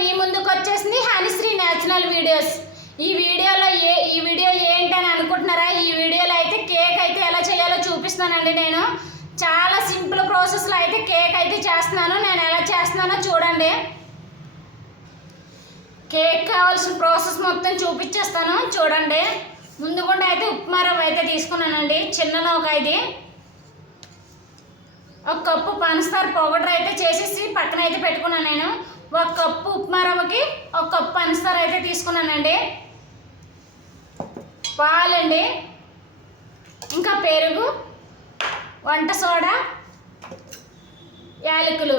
మీ ముందుకు వచ్చేసింది హనిశ్రీ natural videos. ఈ వీడియో ఏంటని అనుకుంటున్నారా? ఈ వీడియోలో అయితే కేక్ అయితే ఎలా చేయాలో చూపిస్తానండి. నేను చాలా సింపుల్ ప్రాసెస్లో అయితే కేక్ అయితే చేస్తున్నాను. నేను ఎలా చేస్తున్నానో చూడండి. కేక్ కావాల్సిన ప్రాసెస్ మొత్తం చూపించేస్తాను చూడండి. ముందుకుండా అయితే ఉప్మా రవ్వ అయితే తీసుకున్నానండి, చిన్నలో ఒక ఇది. ఒక కప్పు పంచదార పౌడర్ అయితే చేసేసి పక్కన అయితే పెట్టుకున్నాను. నేను ఒక కప్పు ఉప్మా రవ్వకి ఒక కప్పు పంచదార అయితే తీసుకున్నానండి. పాలండి, ఇంకా పెరుగు, వంట సోడా, యాలకులు,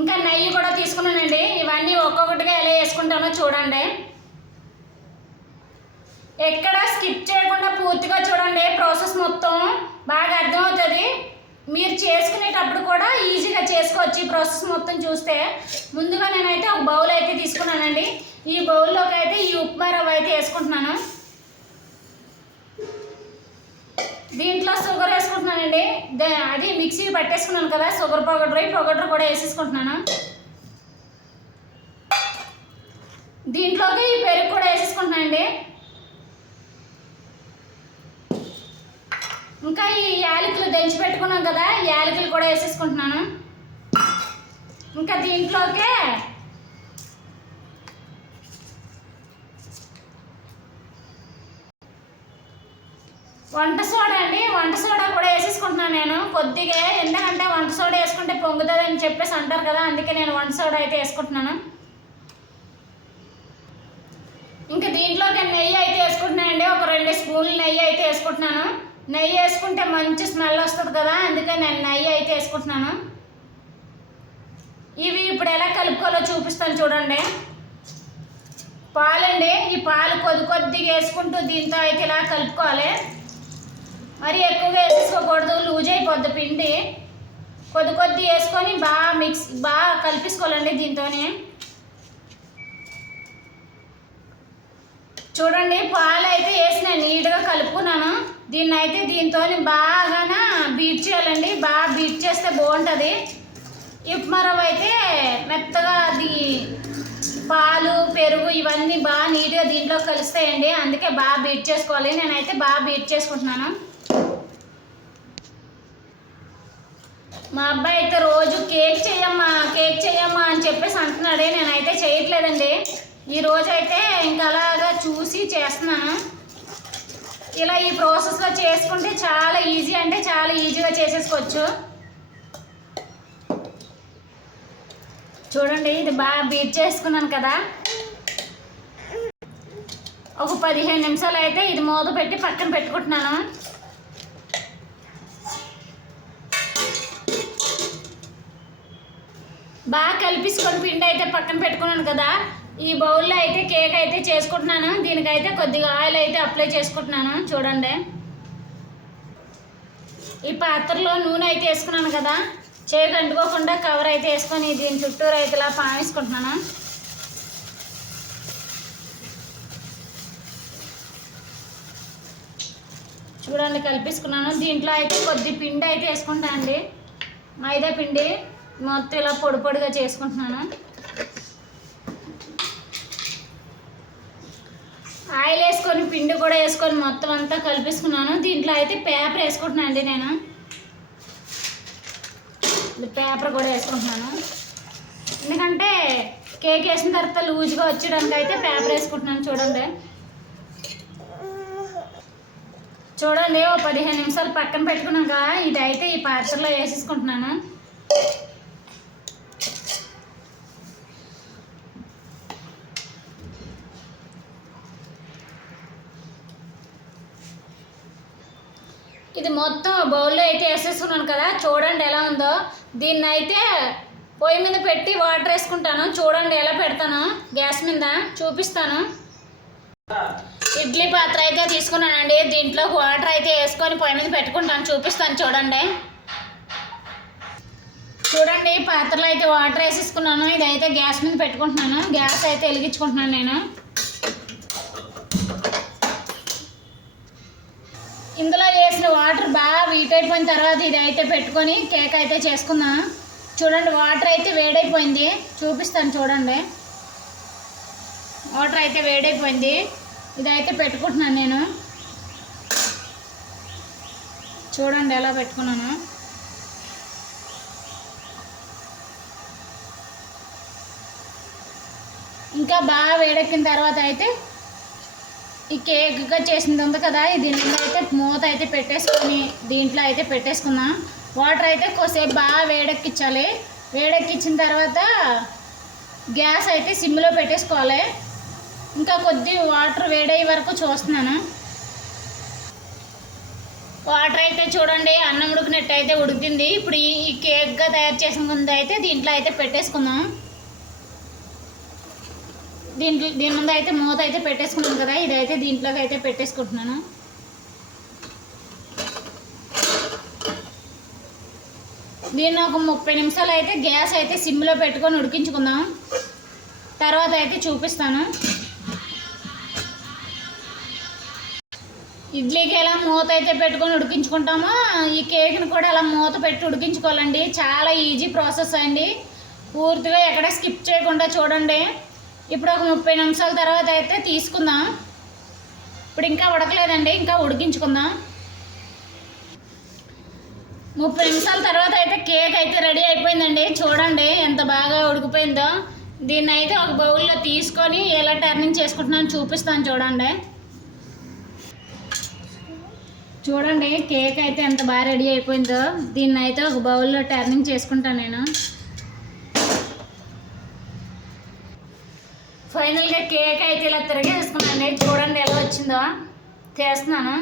ఇంకా నెయ్యి కూడా తీసుకున్నానండి. ఇవన్నీ ఒక్కొక్కటిగా ఎలా వేసుకుంటానో చూడండి. ఎక్కడ స్కిప్ చేయకుండా పూర్తిగా చూడండి. ప్రాసెస్ మొత్తం బాగా అర్థమవుతుంది. మీరు చేసుకునేటప్పుడు కూడా ఈజీగా చేసుకోవచ్చు ఈ ప్రాసెస్ మొత్తం చూస్తే. ముందుగా నేనైతే ఒక బౌల్ అయితే తీసుకున్నానండి. ఈ బౌల్లోకి అయితే ఈ ఉప్మా రవ్వ అయితే వేసుకుంటున్నాను. దీంట్లో షుగర్ వేసుకుంటున్నానండి. అది మిక్సీ పట్టేసుకున్నాను కదా, షుగర్ పౌడర్ కూడా వేసేసుకుంటున్నాను. దీంట్లోకి ఈ పెరుగు కూడా వేసేసుకుంటున్నానండి. ఇంకా ఈ యాలకులు దంచి పెట్టుకున్నాం కదా, యాలకులు కూడా వేసేసుకుంటున్నాను. ఇంకా దీంట్లోకే వంట సోడా అండి, వంట సోడా కూడా వేసేసుకుంటున్నాను నేను కొద్దిగా. ఎందుకంటే వంట సోడా వేసుకుంటే పొంగుతుంది అని చెప్పేసి అంటారు కదా, అందుకే నేను వంట సోడా అయితే వేసుకుంటున్నాను. ఇంకా దీంట్లోకి నెయ్యి అయితే వేసుకుంటున్నానండి. ఒక 2 స్పూన్లు నెయ్యి అయితే వేసుకుంటున్నాను. నెయ్యి వేసుకుంటే మంచి స్మెల్ వస్తుంది కదా, అందుకే నేను నెయ్యి అయితే వేసుకుంటున్నాను. ఇవి ఇప్పుడు ఎలా కలుపుకోవాలో చూపిస్తాను చూడండి. పాలండి, ఈ పాలు కొద్దిగా వేసుకుంటూ దీంతో అయితే ఇలా కలుపుకోవాలి. మరి ఎక్కువగా వేసేసుకోకూడదు, లూజ్ అయిపోద్ది పిండి. కొద్ది వేసుకొని బాగా కలిపేసుకోవాలండి దీంతోనే. చూడండి, పాలు అయితే వేసి నేను నీట్గా కలుపుకున్నాను. దీన్ని అయితే దీంతో బాగా బీట్ చేయాలండి. బాగా బీట్ చేస్తే బాగుంటుంది. ఉప్మా రవ్వ అయితే మెత్తగా అది పాలు పెరుగు ఇవన్నీ బాగా నీట్గా దీంట్లో కలుస్తాయండి, అందుకే బాగా బీట్ చేసుకోవాలి. నేనైతే బాగా బీట్ చేసుకుంటున్నాను. మా అబ్బాయి అయితే రోజు కేక్ చేయమ్మా అని చెప్పేసి అంటున్నాడే. నేనైతే చేయట్లేదండి. ఈరోజు అయితే ఇంకా అలాగా చూసి చేస్తున్నాను. ఇలా ఈ ప్రాసెస్లో చేసుకుంటే చాలా ఈజీ, అంటే చాలా ఈజీగా చేసేసుకోవచ్చు. చూడండి, ఇది బాగా బీట్ చేసుకున్నాను కదా. ఒక 15 నిమిషాలు అయితే ఇది మూత పెట్టి పక్కన పెట్టుకుంటున్నాను. బాగా కలిపేసుకొని పిండి అయితే పక్కన పెట్టుకున్నాను కదా. ఈ బౌల్లో అయితే కేక్ అయితే చేసుకుంటున్నాను. దీనికైతే కొద్దిగా ఆయిల్ అయితే అప్లై చేసుకుంటున్నాను చూడండి. ఈ పాత్రలో నూనె అయితే వేసుకున్నాను కదా, చేయి అంటుకోకుండా కవర్ అయితే వేసుకొని దీని చుట్టూరు అయితే ఇలా పామేసుకుంటున్నాను. చూడండి, కలిపేసుకున్నాను. దీంట్లో అయితే కొద్ది పిండి అయితే వేసుకుంటానండి, మైదా పిండి. మొత్తం ఇలా పొడిగా చేసుకుంటున్నాను. ఆయిల్ వేసుకొని పిండి కూడా వేసుకొని మొత్తం అంతా కలిపేసుకున్నాను. దీంట్లో అయితే పేపర్ వేసుకుంటున్నాను అండి. నేను పేపర్ కూడా వేసుకుంటున్నాను, ఎందుకంటే కేక్ వేసిన తర్వాత లూజ్గా వచ్చేయడానికి అయితే పేపర్ వేసుకుంటున్నాను. చూడండి, ఓ 15 నిమిషాలు పక్కన పెట్టుకున్నాక ఇదైతే ఈ పాత్రలో వేసేసుకుంటున్నాను. ఇది మొత్తం బౌల్లో అయితే వేసేసుకున్నాను కదా. చూడండి ఎలా ఉందో. దీన్ని అయితే పొయ్యి మీద పెట్టి వాటర్ వేసుకుంటాను. చూడండి ఎలా పెడతాను, గ్యాస్ మీద చూపిస్తాను. ఇడ్లీ పాత్ర అయితే తీసుకున్నానండి. దీంట్లో వాటర్ అయితే వేసుకొని పొయ్యి మీద పెట్టుకుంటాను, చూపిస్తాను చూడండి. పాత్రలో అయితే వాటర్ వేసేసుకున్నాను. ఇదైతే గ్యాస్ మీద పెట్టుకుంటున్నాను. గ్యాస్ అయితే వెలిగించుకుంటున్నాను నేను. ఇందులో వేసిన వాటర్ బాగా హీట్ అయిపోయిన తర్వాత ఇది అయితే పెట్టుకొని కేక్ అయితే చేసుకుందాం. చూడండి వాటర్ అయితే వేడైపోయింది, చూపిస్తాను చూడండి. వాటర్ అయితే వేడైపోయింది, ఇదైతే పెట్టుకుంటున్నాను నేను. చూడండి ఎలా పెట్టుకున్నాను. ఇంకా బాగా వేడెక్కిన తర్వాత అయితే ఈ కేక్గా చేసింది ఉంది కదా, దీనిలో అయితే మూత అయితే పెట్టేసుకొని దీంట్లో అయితే పెట్టేసుకుందాం. వాటర్ అయితే కొద్దిసేపు బాగా వేడెక్కించాలి. వేడెక్కించిన తర్వాత గ్యాస్ అయితే సిమ్లో పెట్టేసుకోవాలి. ఇంకా కొద్ది వాటర్ వేడయ్యే వరకు చూస్తున్నాను. వాటర్ అయితే చూడండి అన్నం ఉడికినట్టు అయితే ఉడికింది. ఇప్పుడు ఈ కేక్గా తయారు చేసిన ముందు అయితే దీంట్లో అయితే పెట్టేసుకుందాం. దీని ముందు అయితే మూత అయితే పెట్టేసుకున్నాం కదా, ఇదైతే దీంట్లోకి అయితే పెట్టేసుకుంటున్నాను. దీన్ని ఒక 30 నిమిషాలు అయితే గ్యాస్ అయితే సిమ్లో పెట్టుకొని ఉడికించుకుందాం. తర్వాత అయితే చూపిస్తాను. ఇడ్లీకి ఎలా మూత అయితే పెట్టుకొని ఉడికించుకుంటామో ఈ కేక్ని కూడా అలా మూత పెట్టి ఉడికించుకోవాలండి. చాలా ఈజీ ప్రాసెస్ అండి. పూర్తిగా ఎక్కడ స్కిప్ చేయకుండా చూడండి. ఇప్పుడు ఒక 30 నిమిషాల తర్వాత అయితే తీసుకుందాం. ఇప్పుడు ఇంకా ఉడకలేదండి, ఇంకా ఉడికించుకుందాం. 30 నిమిషాల తర్వాత అయితే కేక్ అయితే రెడీ అయిపోయిందండి. చూడండి ఎంత బాగా ఉడికిపోయిందో. దీన్ని అయితే ఒక బౌల్లో తీసుకొని ఎలా టర్నింగ్ చేసుకుంటున్నాను చూపిస్తాను చూడండి. చూడండి కేక్ అయితే ఎంత బాగా రెడీ అయిపోయిందో. దీన్ని అయితే ఒక బౌల్లో టర్నింగ్ చేసుకుంటాను నేను. ఫైనల్గా కేక్ అయితే ఇలా తిరిగేసుకున్నాను. చూడండి ఎలా వచ్చిందో, చేస్తున్నాను.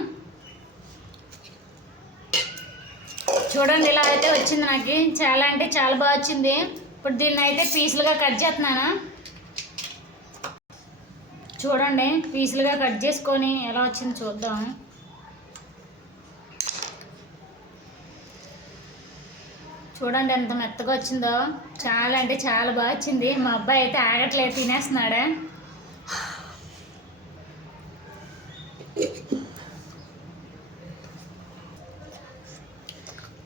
చూడండి ఇలా అయితే వచ్చింది నాకు. చాలా అంటే చాలా బాగా వచ్చింది. ఇప్పుడు దీన్ని అయితే పీసులుగా కట్ చేస్తున్నాను. చూడండి పీసులుగా కట్ చేసుకొని ఎలా వచ్చింది చూద్దాం. చూడండి ఎంత మెత్తగా వచ్చిందో. చాలా అంటే చాలా బాగా వచ్చింది. మా అబ్బాయి అయితే ఆగట్లేదు, తినేస్తున్నాడు.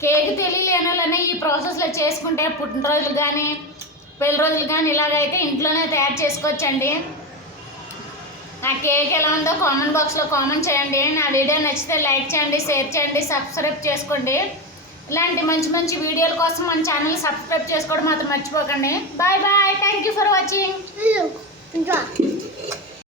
కేక్ తెలియలేని వాళ్ళని ఈ ప్రాసెస్లో చేసుకుంటే పుట్టినరోజులు కానీ పెళ్లి రోజులు కానీ ఇలాగైతే ఇంట్లోనే తయారు చేసుకోవచ్చండి. నా కేక్ ఎలా ఉందో కామెంట్ బాక్స్లో కామెంట్ చేయండి. నా వీడియో నచ్చితే లైక్ చేయండి, షేర్ చేయండి, సబ్స్క్రైబ్ చేసుకోండి. ఇలాంటి మంచి మంచి వీడియోల కోసం మన ఛానల్ సబ్స్క్రైబ్ చేసుకోవడం మాత్రం మర్చిపోకండి. Bye bye. Thank you for watching.